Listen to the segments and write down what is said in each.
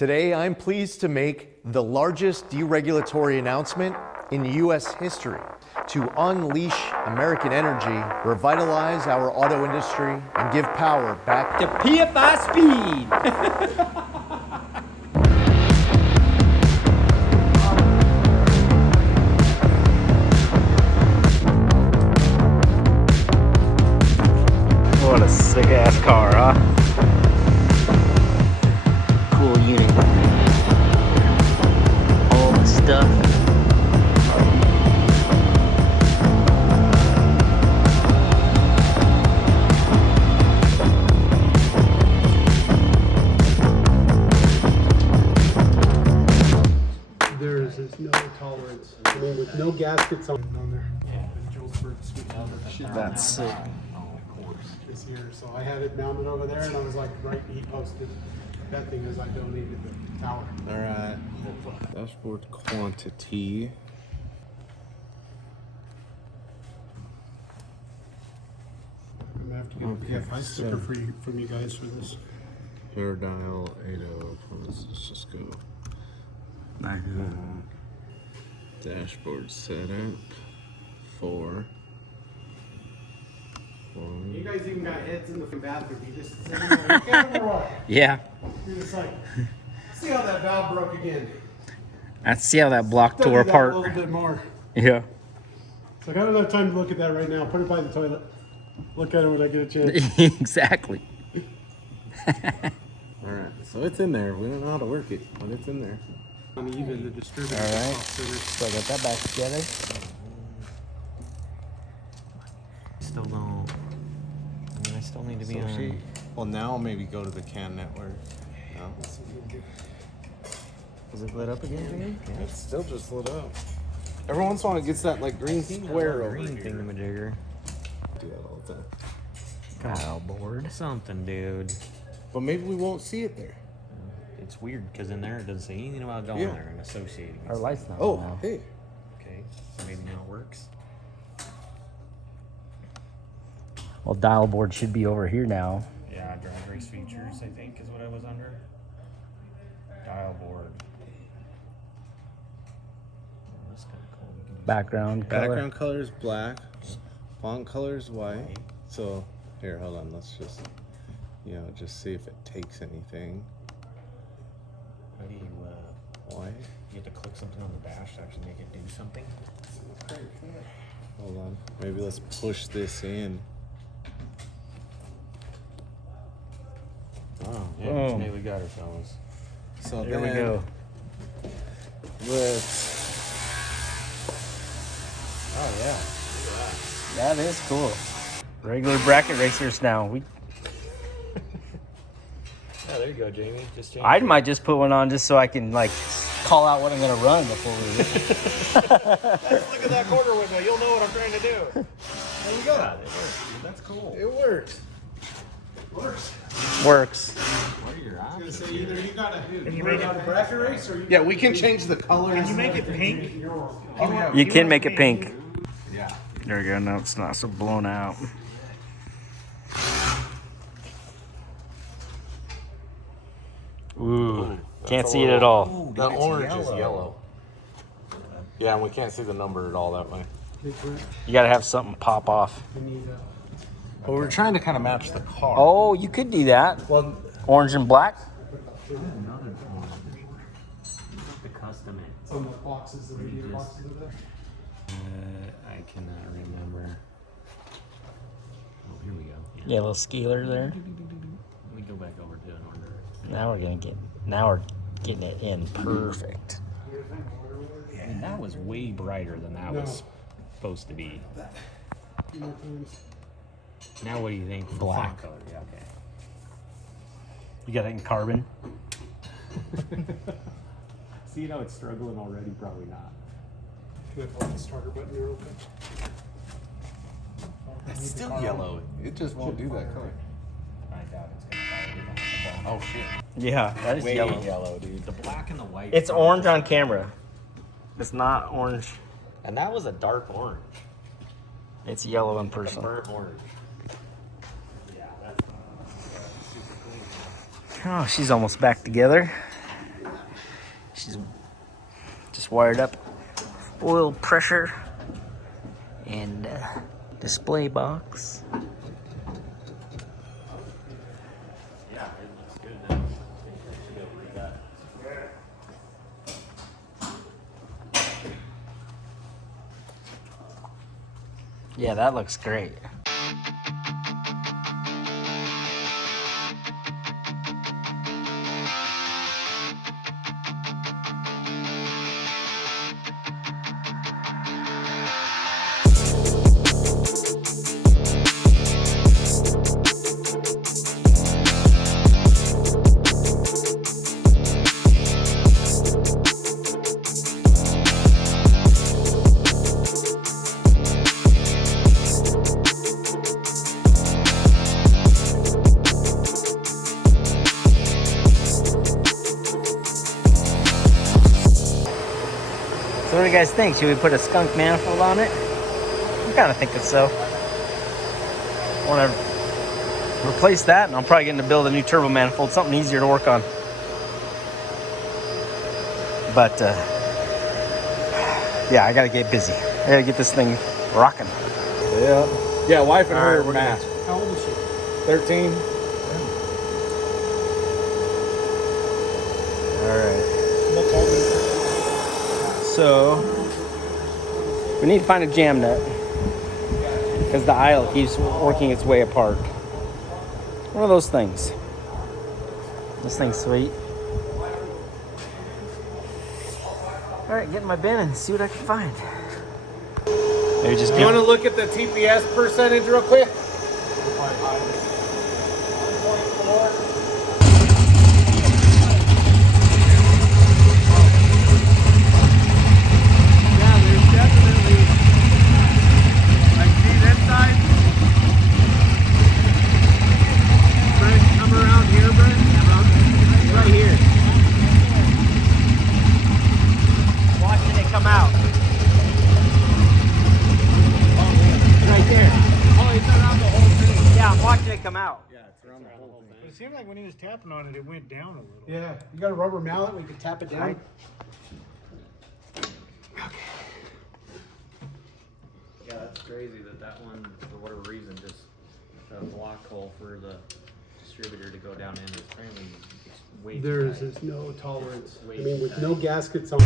Today, I'm pleased to make the largest deregulatory announcement in U.S. history to unleash American energy, revitalize our auto industry, and give power back to PFIspeed. What a sick ass car, huh? Cool unit. All the stuff. There's no tolerance. I mean, with no gaskets on there. That's sick. This here, so I had it mounted over there, and I was like, right, he posted that thing as I donated the tower. All right. Dashboard quantity. I'm gonna have to get a PFI sticker from you guys for this. Hair dial 80. Let's just go. Dashboard setup 4. You guys even got heads in the bathroom. You just sit there like, okay, what? Yeah. You're just like, see how that valve broke again. Let's see how that block Study tore that apart. a little bit more. Yeah. It's like, I don't have time to look at that right now. Put it by the toilet. Look at it when I get a chance. Exactly. All right, so it's in there. We don't know how to work it, but it's in there. Uneven, the distributor. All right. So I got that back together. Still don't. I mean, I still need to be on. Well, now maybe go to the CAN network. No? Is it lit up again, Jimmy? It's still just lit up. Every once in a while it gets that like green square over green here. thingamajigger. Do that all the time. Dial board. Something, dude. But maybe we won't see it there. It's weird because in there it doesn't say anything about going there and associating. Our light's not Oh, on now. hey. Okay, so maybe now it works. Well, dial board should be over here now. Yeah, drag race features, I think, is what I was under. Dial board. Oh, that's kind of cool. We can do Background color. Background color is black. Font color is white. So, here, hold on. Let's just, just see if it takes anything. How do you, White. you have to click something on the dash to actually make it do something? Hold on. Maybe let's push this in. Oh, yeah, Boom. maybe we got ourselves. So There we then go. Let's. Oh, yeah. That is cool. Regular bracket racers now. Yeah, there you go, Jamie. Just change I it. might just put one on just so I can like call out what I'm gonna run before we leave. Look at that quarter window. You'll know what I'm trying to do. There we go. God, it works, dude. That's cool. It works. Works. What are your I was options? gonna say, either you got a bracket race or yeah, we can change the colors. Can you make it pink? You can make it pink. Yeah. There we go. No, it's not so blown out. Ooh, can't see it at all. The orange is yellow. Yeah, and we can't see the number at all that way. You gotta have something pop off. But we're trying to kind of match the car. Oh, you could do that. Well, Orange and black. The custom it. Some of the boxes, the radio boxes over there. I cannot remember. Oh, here we go. Yeah, a little scaler there. Let me go back over to an order. Now we're getting it in perfect. And that was way brighter than that was supposed to be. Now what do you think? Black. Font color. Yeah, okay. You got it in carbon. See how it's struggling already? Probably not. Can I pull the starter button here real quick? it's still yellow. It just won't do that color. I doubt it's gonna fire. Oh shit. Yeah, that is Way yellow. yellow, dude. The black and the white. It's orange on camera. It's not orange. And that was a dark orange. It's yellow in person. Burnt orange. Yeah, that's super clean. Oh, she's almost back together. She's just wired up oil pressure and display box. Yeah, it looks good now. Should be able to do that. Yeah, that looks great. So what do you guys think? Should we put a skunk manifold on it? I'm kind of thinking so. I want to replace that, and I'm probably going to build a new turbo manifold, something easier to work on. But yeah, I got to get busy. I got to get this thing rocking. Yeah. Yeah, wife and her we're match. How old is she? 13. All right. What's all this? So we need to find a jam nut because the aisle keeps working its way apart. One of those things. This thing's sweet. All right, get in my bin and see what I can find. Maybe just You want to look at the TPS percentage real quick? Yeah, there's definitely, like, see this side? Brent, come around here, Brent. right here. Watching it come out. Right there. Oh, it's around the whole thing. Yeah, I'm watching it come out. Yeah, it's around the whole thing. But it seemed like when he was tapping on it, it went down a little. Yeah, you got a rubber mallet, we could tap it down. Yeah, that's crazy that one, for whatever reason, just a block hole for the distributor to go down in is apparently way too There's tight. just no tolerance. I Way mean, too with tight. no gaskets on.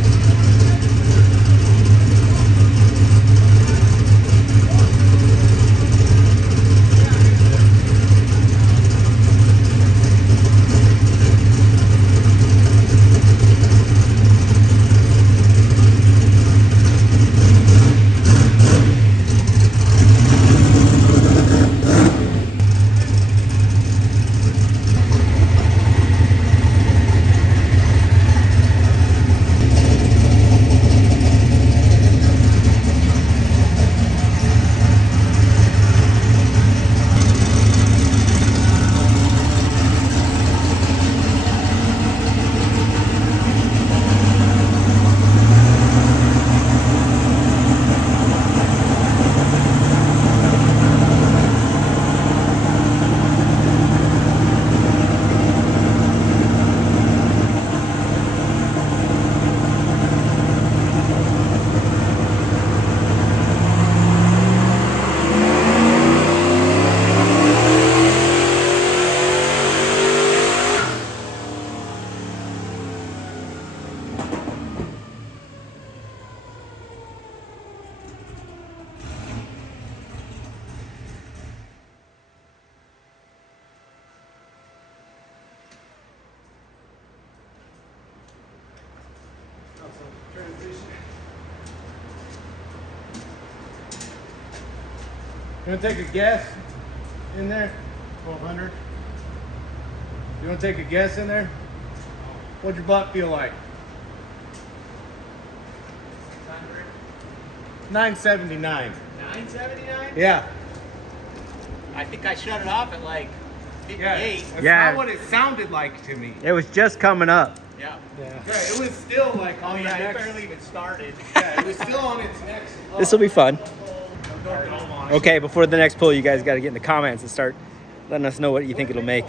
You want to take a guess in there? 1200? You want to take a guess in there? What'd your butt feel like? 979. 979? Yeah. I think I shut it off at like 58. Yeah. That's Yeah. not what it sounded like to me. It was just coming up. Yeah, it was still like on the next. barely even started. Yeah, it was still on its next. This will be fun. Okay, before the next pull, you guys got to get in the comments and start letting us know what you think it'll make.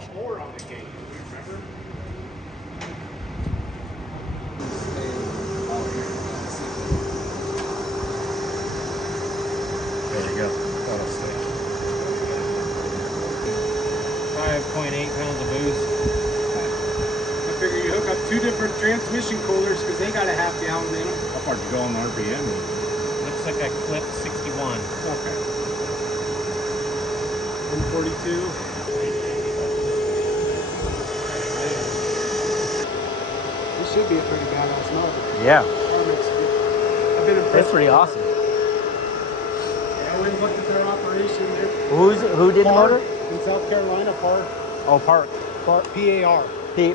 pounds of boost. I figure you hook up 2 different transmission coolers because they got a half gallon in them. How far did you go on the RPM? Looks like I clipped 61. Okay. 142. This should be a pretty badass motor. Yeah, Car makes good. I've been impressed. that's pretty awesome. Yeah, I went and looked at their operation. Who did the motor? In South Carolina, PAR. Oh, Park. PAR.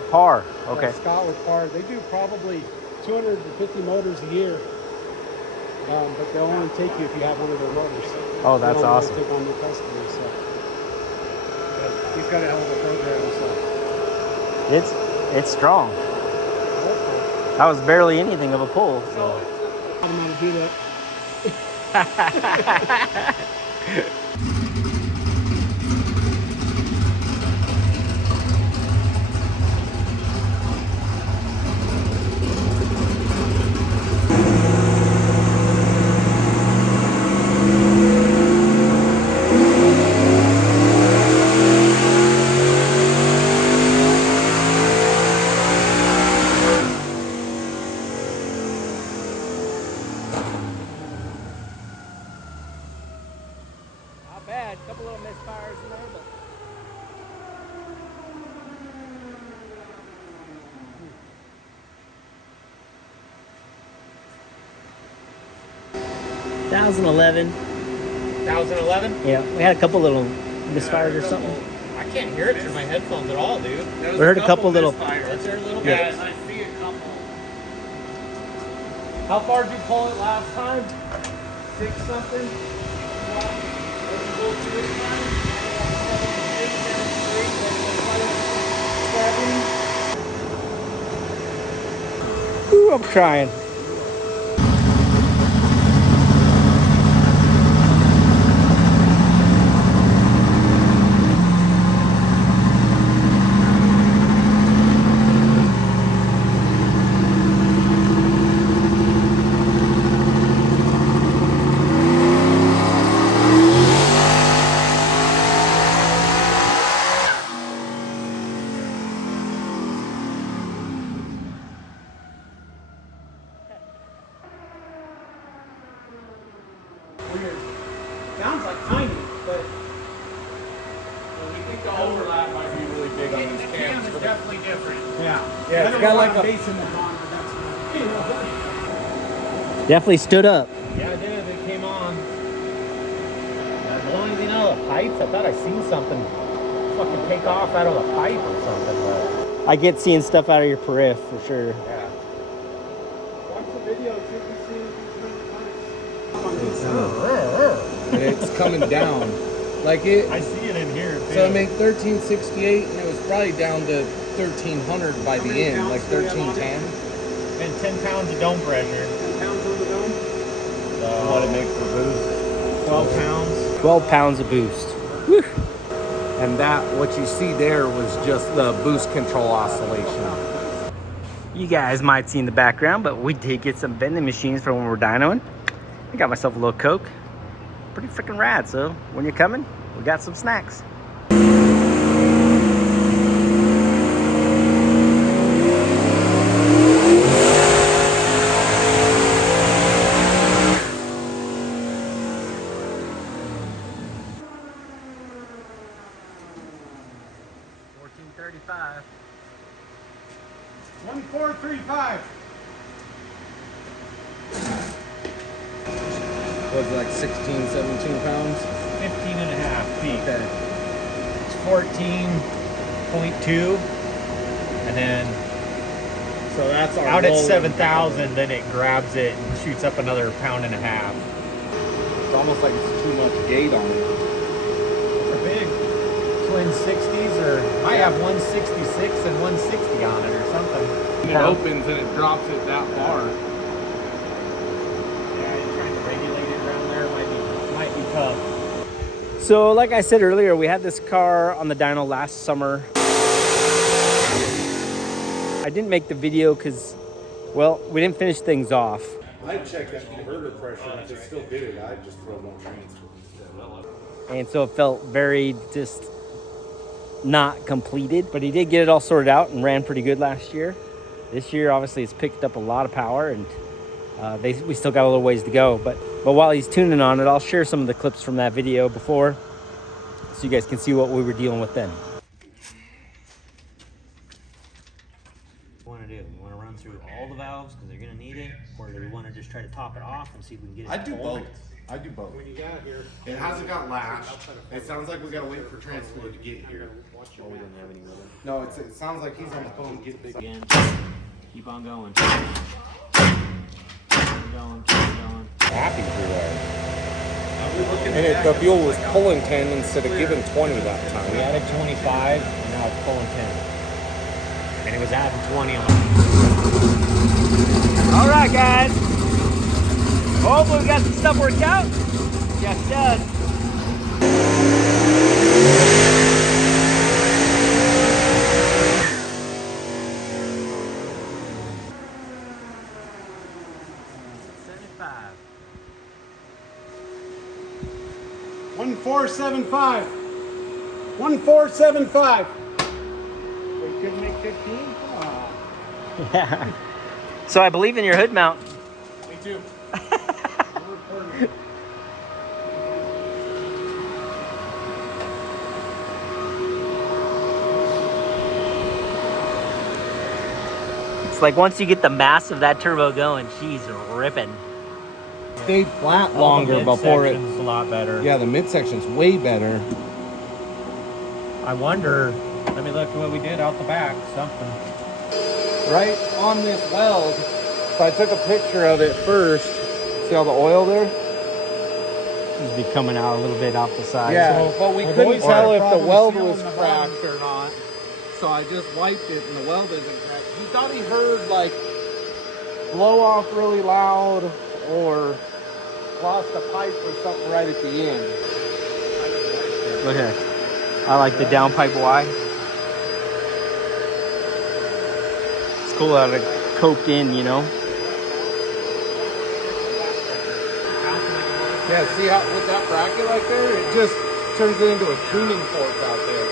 PAR. Okay. Scott with PAR. They do probably 250 motors a year. But they'll only take you if you have one of their motors. Oh, that's They don't awesome. Take on new customers, so. But he's got a hell of a program, so. It's strong. That was barely anything of a pull. So. I don't know how to do that. Not bad. A couple little misfires in there, but. $1,011. 1011? Yeah, we had a couple little misfires or something. I can't hear it through my headphones at all, dude. We heard a couple little. Is there a little Yeah. bit? I see a couple. How far did you pull it last time? 6 something? Ooh, I'm crying. Weird. Sounds like tiny, but We think the overlap might be really big on these The cam cams. is definitely different. yeah. Yeah, I it's don't got know like what a- I'm basing it on, but that's you know. Definitely stood up. Yeah, it did. It came on. The only thing out of the pipes, I thought I seen something fucking take off out of a pipe or something. But I get seeing stuff out of your periph for sure. yeah. Watch the video, see if you see anything nice. And it's coming down. Like it. I see it in here. Too. So I made 1368, and it was probably down to 1300 by How the many end, pounds like do we have on it? 1310. And 10 pounds of dome pressure. 10 pounds on the dome. What it makes for boost. 12 pounds. 12 pounds of boost. Whew. And that, what you see there, was just the boost control oscillation. You guys might see in the background, but we did get some vending machines for when we're dynoing. I got myself a little Coke. Pretty freaking rad, so when you're coming, we got some snacks. $14.35. 1435. Was it like 16, 17 pounds? 15 and a half feet. Okay. It's 14.2. And then So that's our out at rolling 7,000, then it grabs it and shoots up another pound and a half. It's almost like it's too much gate on it. They're big. Twin 60s, or I have 166 and 160 on it or something. And it opens and it drops it that far. Yeah, trying to regulate it around there might be tough. So like I said earlier, we had this car on the dyno last summer. I didn't make the video because, well, we didn't finish things off. I'd check that converter pressure, and if it still did it, I'd just throw more transfer. And so it felt very just not completed, but he did get it all sorted out and ran pretty good last year. This year, obviously, it's picked up a lot of power, and we still got a little ways to go. But while he's tuning on it, I'll share some of the clips from that video before, so you guys can see what we were dealing with then. What do you want to do? You want to run through all the valves because they're going to need it, or do we want to just try to top it off and see if we can get it? I do both. I do both. When you got here, It hasn't got lashed. It sounds like we gotta wait for transport to get here. Oh, we didn't have any with him. No, it sounds like he's on the phone getting big. Again, keep on going. Keep on going, keep on going. Happy through there. And the fuel was pulling 10 instead of giving 20 that time. We added 25, and now it's pulling 10. And it was adding 20 on. All right, guys. Hopefully we got some stuff worked out. Yes, it does. $75. 1475. 1475. We couldn't make 15? Yeah. So I believe in your hood mount. Me too. It's like once you get the mass of that turbo going, she's ripping. Stayed flat longer before it. It's a lot better. Yeah, the midsection's way better. I wonder, let me look at what we did out the back, something. Right on this weld. So I took a picture of it first. See all the oil there? Seems to be coming out a little bit off the side. Yeah, but we couldn't always tell had a if the problem weld sealing was the cracked bottom. or not. So I just wiped it and the weld isn't cracked. He thought he heard like blow off really loud or lost a pipe or something right at the end. Look at it. I like the downpipe Y. It's cool how it coked in, you know? Yeah, see how with that bracket like there, it just turns it into a tuning fork out there.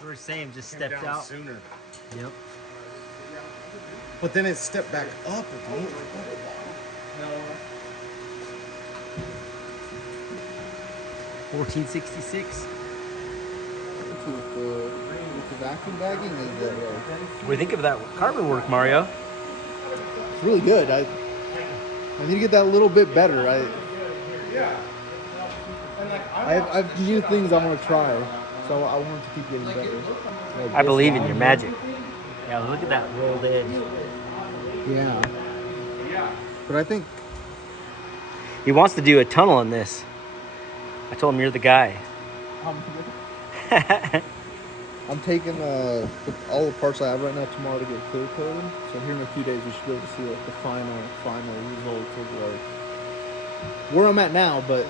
We were saying just stepped out. Sooner. Yep. But then it stepped back up again. 1466. With the vacuum bagging is What do you think of that carbon work, Mario? it's really good. I need to get that a little bit better. I have new things I want to try, so I want to keep getting better. Like I this believe in line your here. magic. Yeah, look at that rolled edge. Yeah. But I think He wants to do a tunnel in this. I told him you're the guy. I'm taking all the parts I have right now tomorrow to get clear coated. So here in a few days we should be able to see like the final results of like where I'm at now. But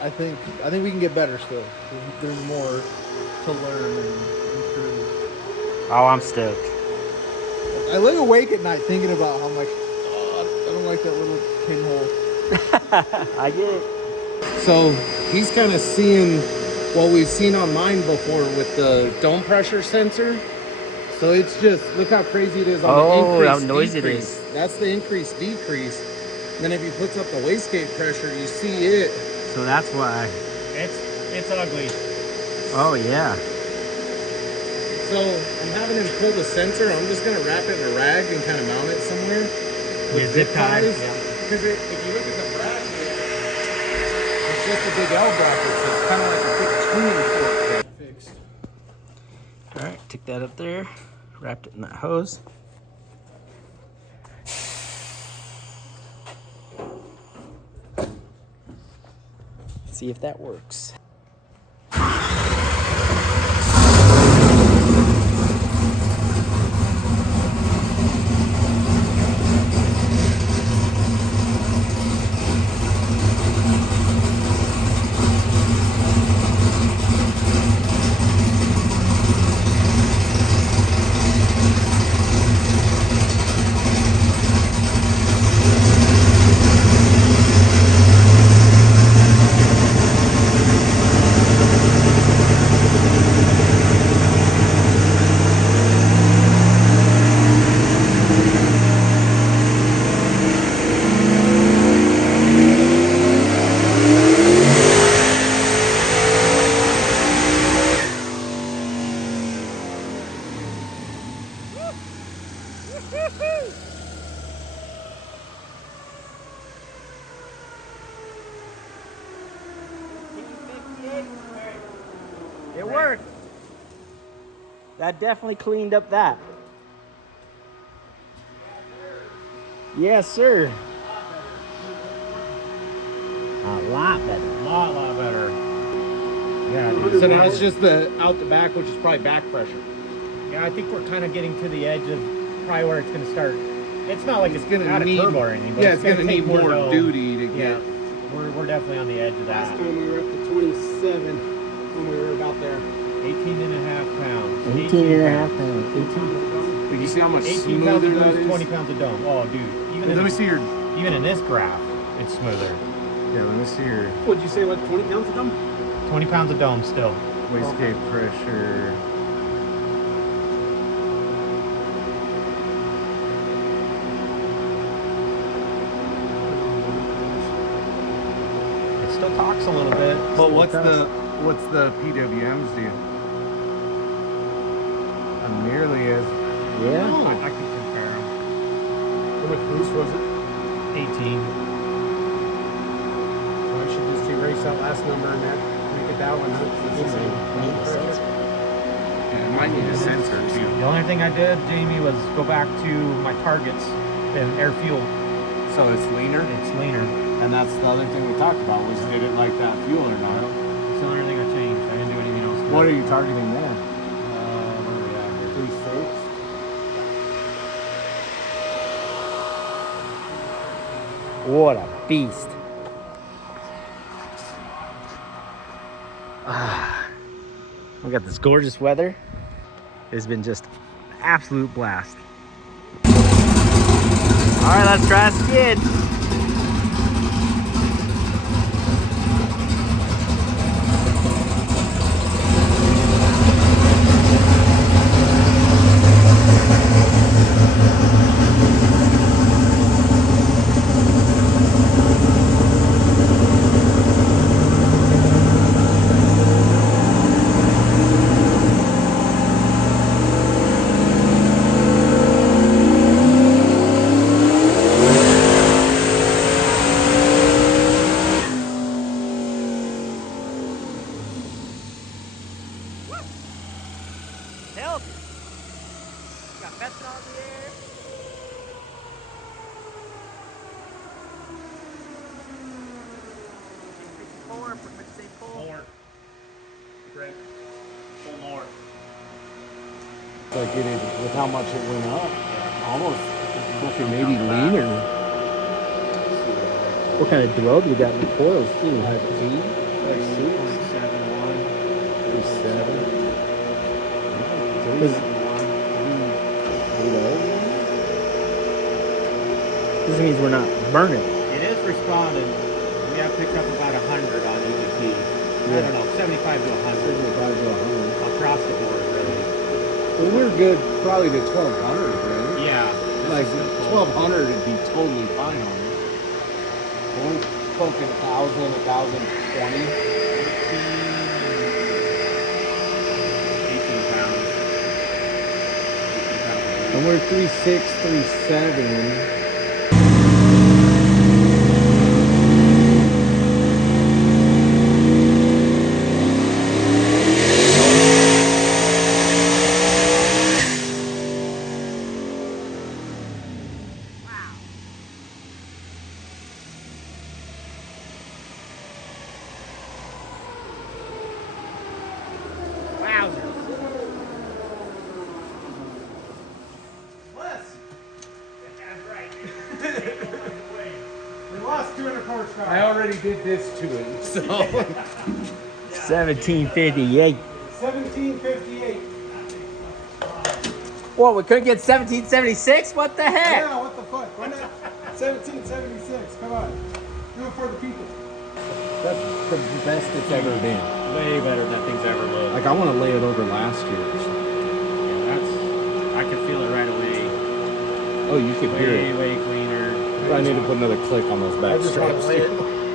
I think we can get better still. There's more to learn and improve. Oh, I'm stoked. I lay awake at night thinking about how I'm like, oh, I don't like that little pinhole. I get it. So he's kind of seeing what we've seen on mine before with the dome pressure sensor. So it's just, look how crazy it is on the increase, how noisy it decrease. is. That's the increase, decrease. And then if he puts up the wastegate pressure, you see it. So that's why. It's ugly. Oh, yeah. So I'm having him pull the sensor. I'm just going to wrap it in a rag and kind of mount it somewhere. With zip ties. Because if you look at the bracket, it's just a big L bracket. So it's kind of like a big tuning fork there. Fixed. All right, took that up there, wrapped it in that hose. See if that works. It worked. That definitely cleaned up that. Yes, sir. A lot better. Lot better. Yeah, dude. So now it's just the out the back, which is probably back pressure. Yeah, I think we're kind of getting to the edge of probably where it's going to start. It's not like it's gonna out of need- turbo or anything. But Yeah, it's gonna take need more dough. duty to Yeah, get. we're definitely on the edge of Last that. time we were up to 27 when we were about there. 18 and a half pounds. 18 and a half pounds. 18. But you see how much 18 pounds smoother of that boost, is? 20 pounds of dome. Oh, dude. Let me see your. Even in this graph, it's smoother. Yeah, let me see your What'd you say, like 20 pounds of them? 20 pounds of dome still. wastegate pressure. It still talks a little bit. But what's the PWMs do? Nearly as. Yeah. I can compare them. How much boost was it? 18. So I should just erase that last number and that make it that one. Yeah, it might need a sensor too. The only thing I did, Jamie, was go back to my targets and air fuel. So it's leaner. It's leaner. And that's the other thing we talked about was did it like that fuel or not? It's the only thing I changed. I didn't do anything else. What are you targeting there? Where are we at here? 3.6. What a beast. We got this gorgeous weather. It's been just an absolute blast. All right, let's try a skid. Help! Got fentanyl in the air. Brent, pull more. Like it is with how much it went up. Almost fucking maybe leaner. What kind of drug we got in the coils too? Like 7. This means we're not burning. It is responding. We have picked up about 100 on EVP. I don't know, 75 to 100 across the board, really. Well, we're good probably to 1200, right? Yeah. Like 1200 would be totally fine on it. We're poking 1,000, 1,020. 18 pounds. And we're 3.6, 3.7. I already did this to it, so. 1758. 1758. What, we couldn't get 1776? What the heck? Yeah, what the fuck? Why not 1776? Come on. Do it for the people. That's the best it's ever been. Way better than things ever looked. Like, I want to lay it over last year. Yeah, I could feel it right away. Oh, you could hear it. Way cleaner. I need to put another click on those back straps.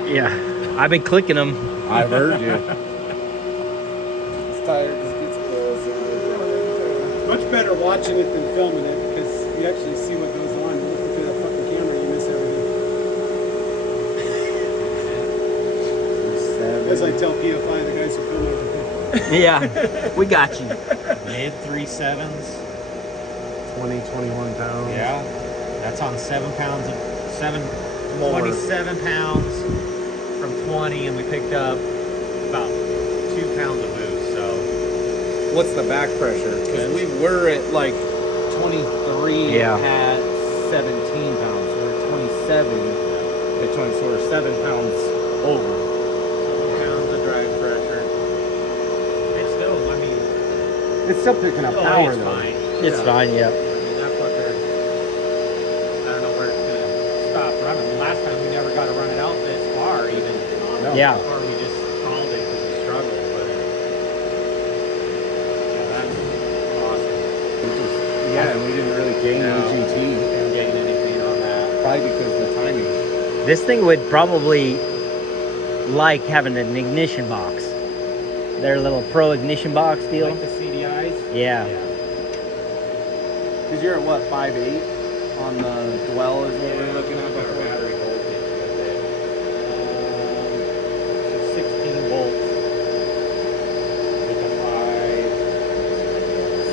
Yeah, I've been clicking them. I've heard you. It's tired. Much better watching it than filming it because you actually see what goes on. You look through that fucking camera, you miss everything. As I tell PFI, the guys who film everything. Yeah, we got you. Mid 3.7s. 20, 21 pounds. Yeah. That's on 7 pounds of 27 pounds from 20, and we picked up about 2 pounds of boost. So What's the back pressure? Because we were at like 23 Yeah. at 17 pounds. So we're 27 at 20, so we're 7 pounds over. 7 pounds of drive pressure. It's still, I mean, It's still picking up oh, power it's though. fine. It's fine, yeah. I mean, that fucker, I don't know where it's gonna stop running. Last time we never got to run it out this far, even. No. Yeah. Or we just called it because we struggled, but yeah, that's awesome. Yeah, and we didn't really gain No. any GT. Didn't gain anything on that. Probably because of the timing. This thing would probably like having an ignition box. Their little pro ignition box deal. Like the CDIs. Yeah. Because you're at what, 5'8" on the dwell is what we're looking at before? Battery voltage with it. So 16 volts with a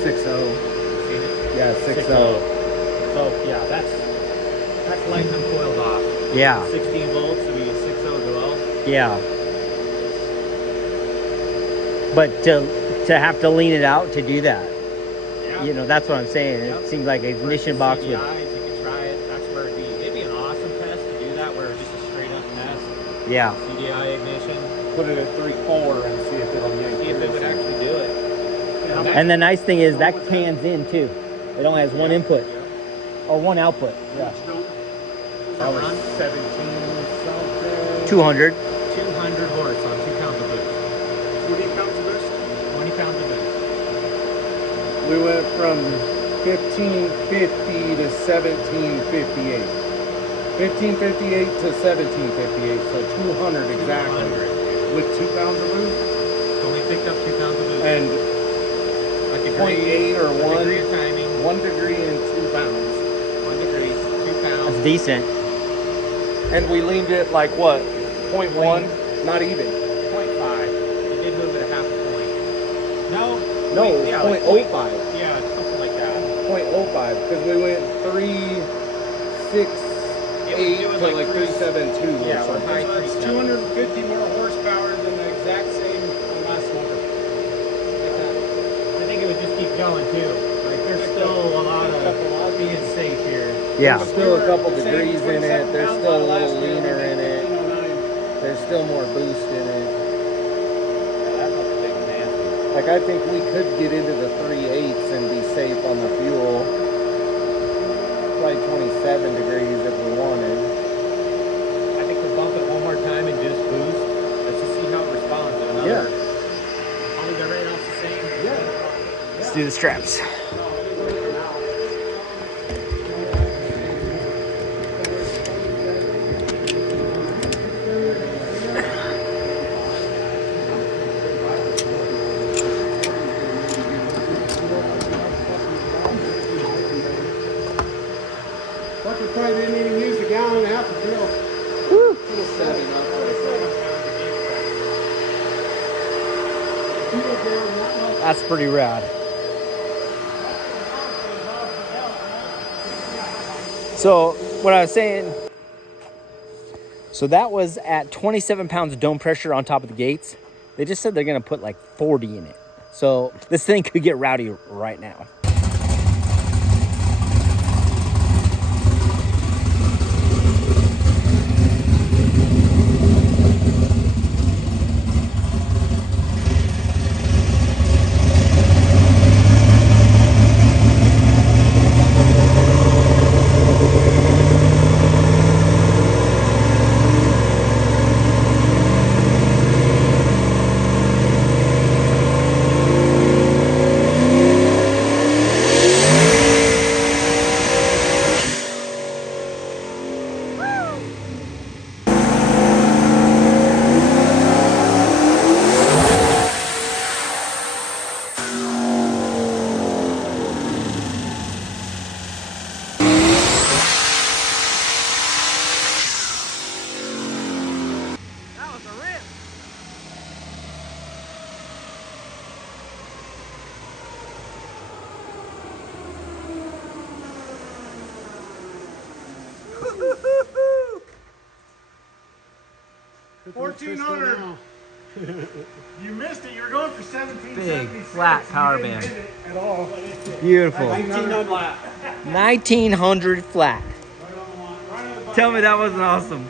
5. 6.0. Seen it? Yeah, 6.0. So yeah, that's lighting them coils off. Yeah. 16 volts would be a 6.0 dwell. Yeah. But to have to lean it out to do that, Yeah. you know, that's what I'm saying. It Yep. seems like an ignition box would. CDIs, you could try it. That's where it'd be an awesome test to do that, where it's just a straight up test. Yeah. CDI ignition. Put it at 3.4 and see if it'll yank. See if it would actually do it. And the nice thing is that cans in too. It only has one input or one output. Yeah. That was 17 something. 200. 200 horse on 2 pounds of boost. 20 pounds of boost. 20 pounds of boost. We went from 1550 to 1758. 1558 to 1758, so 200 exactly. 200. With 2 pounds of boost. Only picked up 2 pounds of boost. And a degree, 0.8 or a 1 degree of timing. 1 degree and 2 pounds. 1 degree, 2 pounds. That's decent. And we leaned it like what? 0.1? Not even. 0.5. It did move it a half a point. No. No, wait, yeah, like 0.05. Yeah, something like that. 0.05 because we went 368 It was to like like 372 Yeah, or we're high something. 370. 250 more horsepower than the exact same last motor. I think it would just keep going too. Like there's still a lot of being safe here. Yeah. There's still a couple Same degrees in it. 27 There's pounds still a last little year, leaner in it. 1509. There's still more boost in it. Yeah, that looks big and nasty. Like I think we could get into the 3.8s and be safe on the fuel. Probably 27 degrees if we wanted. I think we'll bump it one more time and just boost. Let's just see how it responds to another. Probably got right off the same. Let's do the straps. Fucker probably didn't even use a gallon and a half of fuel. That's pretty rad. So what I was saying, so that was at 27 pounds of dome pressure on top of the gates. They just said they're gonna put like 40 in it. So this thing could get rowdy right now. 1400. You missed it. You were going for 1776. Big flat power band. At all. Beautiful. 1900 flat. 1900 flat. Tell me that wasn't awesome.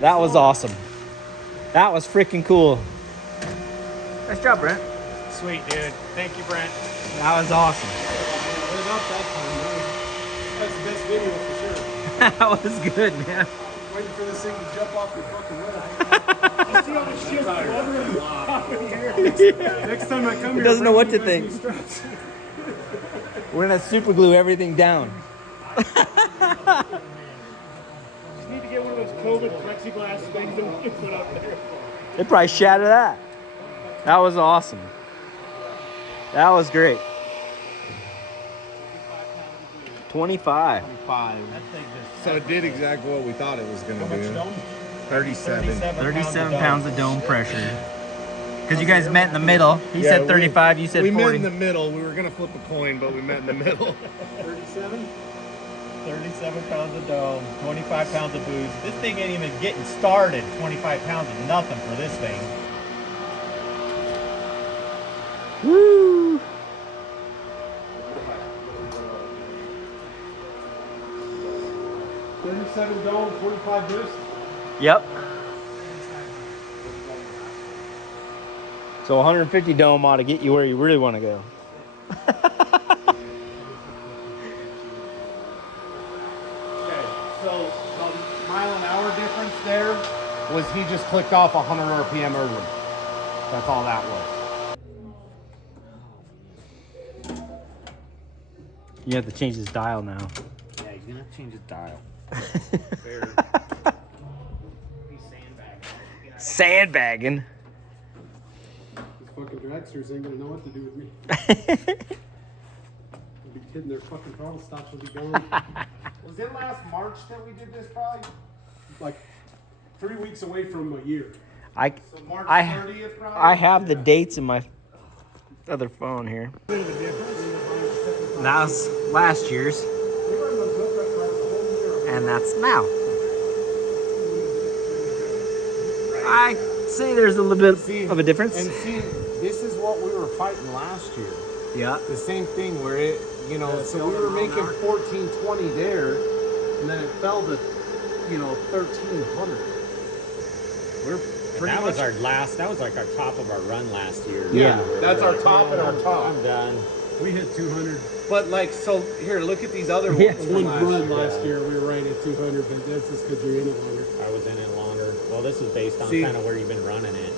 That was awesome. That was freaking cool. Nice job, Brent. Sweet, dude. Thank you, Brent. That was awesome. Lit up that time, man. That's the best video for sure. That was good, man. Waiting for this thing to jump off your fucking roof. You see how much shit's fluttering up in here? Next time I come here, doesn't know what to bring me think. straps. We're gonna super glue everything down. Just need to get one of those COVID plexiglass things that we can put up there. They probably shatter that. That was awesome. That was great. 25. So it did exactly what we thought it was going to do. 37 37 pounds of dome pressure. Because you guys met in the middle. He Yeah, said 35, you said we 40. met in the middle. We were going to flip a coin, but we met in the middle. 37? 37 pounds of dome, 25 pounds of booze. This thing ain't even getting started. 25 pounds is nothing for this thing. Woo! $37 dome, 45 boost. Yep. So 150 dome ought to get you where you really want to go. Okay, so the mile an hour difference there was he just clicked off 100 RPM early. That's all that was. You have to change his dial now. Yeah, he's gonna change his dial. Sandbagging. These fucking dragsters ain't gonna know what to do with me. They'll be hitting their fucking throttle stops will be gone. Was it last March that we did this probably? Like 3 weeks away from a year. I So March I 30th probably? I have the dates in my other phone here. That was last year's, and that's now. I say there's a little bit of a difference. And see, this is what we were fighting last year. Yeah. The same thing where it, you know, so we were making 1420 there, and then it fell to, 1300. We're pretty That much. was our last, that was like our top of our run last year. Yeah. That's our top and our top. I'm done. We hit 200. But like, so here, look at these other ones. Yeah. from One run last year. year, we were right at 200, but that's just because you're in it longer. I was in it longer. Well, this is based on See- kind of where you've been running it.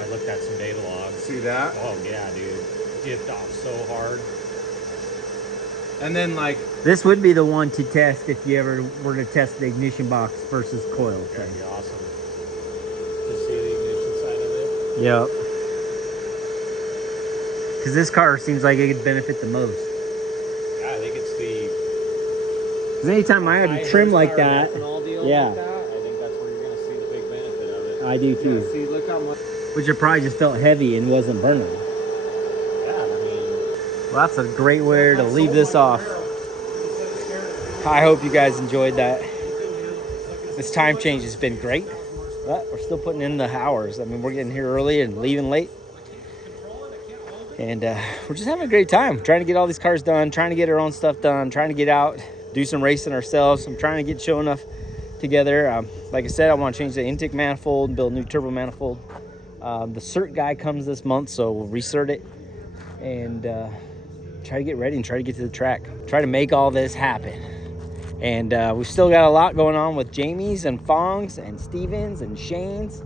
I looked at some data logs. See that? Oh yeah, dude. Dipped off so hard. And then like, This would be the one to test if you ever were to test the ignition box versus coil thing. That'd be awesome. To see the ignition side of it. Yep. Because this car seems like it could benefit the most. Yeah, I think it's the Because anytime I had to trim like that, ethanol deal yeah. like that, I think that's where you're gonna see the big benefit of it. I do too. see, look how much. Which it probably just felt heavy and wasn't burning. Yeah, I mean, Well, that's a great way to leave this off. I hope you guys enjoyed that. This time change has been great, but we're still putting in the hours. I mean, we're getting here early and leaving late. And we're just having a great time. Trying to get all these cars done, trying to get our own stuff done, trying to get out, do some racing ourselves. I'm trying to get Sho'nuff together. Like I said, I want to change the intake manifold and build a new turbo manifold. The cert guy comes this month, so we'll recert it and try to get ready and try to get to the track. Try to make all this happen. And we've still got a lot going on with Jamie's and Fong's and Stevens and Shane's.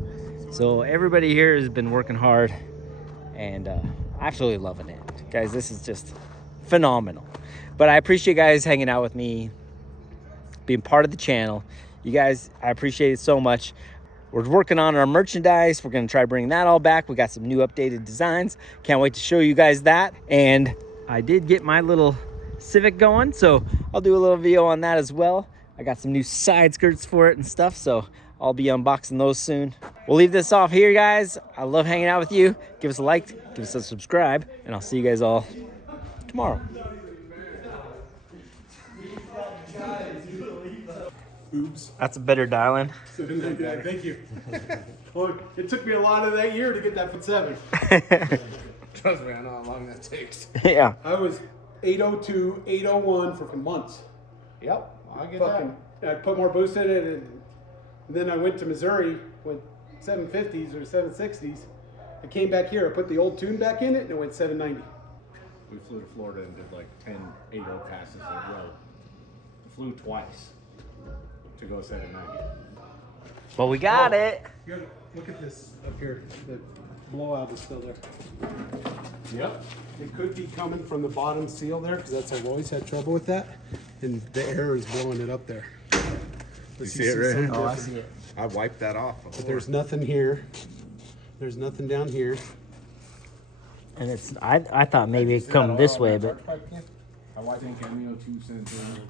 So everybody here has been working hard and absolutely loving it. Guys, this is just phenomenal. But I appreciate you guys hanging out with me, being part of the channel. You guys, I appreciate it so much. We're working on our merchandise. We're going to try bringing that all back. We got some new updated designs. Can't wait to show you guys that. And I did get my little Civic going, so I'll do a little video on that as well. I got some new side skirts for it and stuff, so I'll be unboxing those soon. We'll leave this off here, guys. I love hanging out with you. Give us a like, give us a subscribe, and I'll see you guys all tomorrow. Oops. That's a better dialing. Thank you. Well, it took me a lot of that year to get that foot 7. Trust me, I know how long that takes. Yeah. I was 802, 801 for months. Yep, I get Fucking, I put more boost in it, and then I went to Missouri with 750s or 760s. I came back here, I put the old tune back in it, and it went 790. We flew to Florida and did like 10 8-0 passes in a row. Flew twice to go 790. Well, we got it. You gotta look at this up here. The blowout is still there. Yep. It could be coming from the bottom seal there, because that's I've always had trouble with that, and the air is blowing it up there. You see it right here? Oh, I see it. I wiped that off. But there's nothing here. There's nothing down here. And it's I thought maybe it'd come this way, but I wiped in Cameo 2 cents in.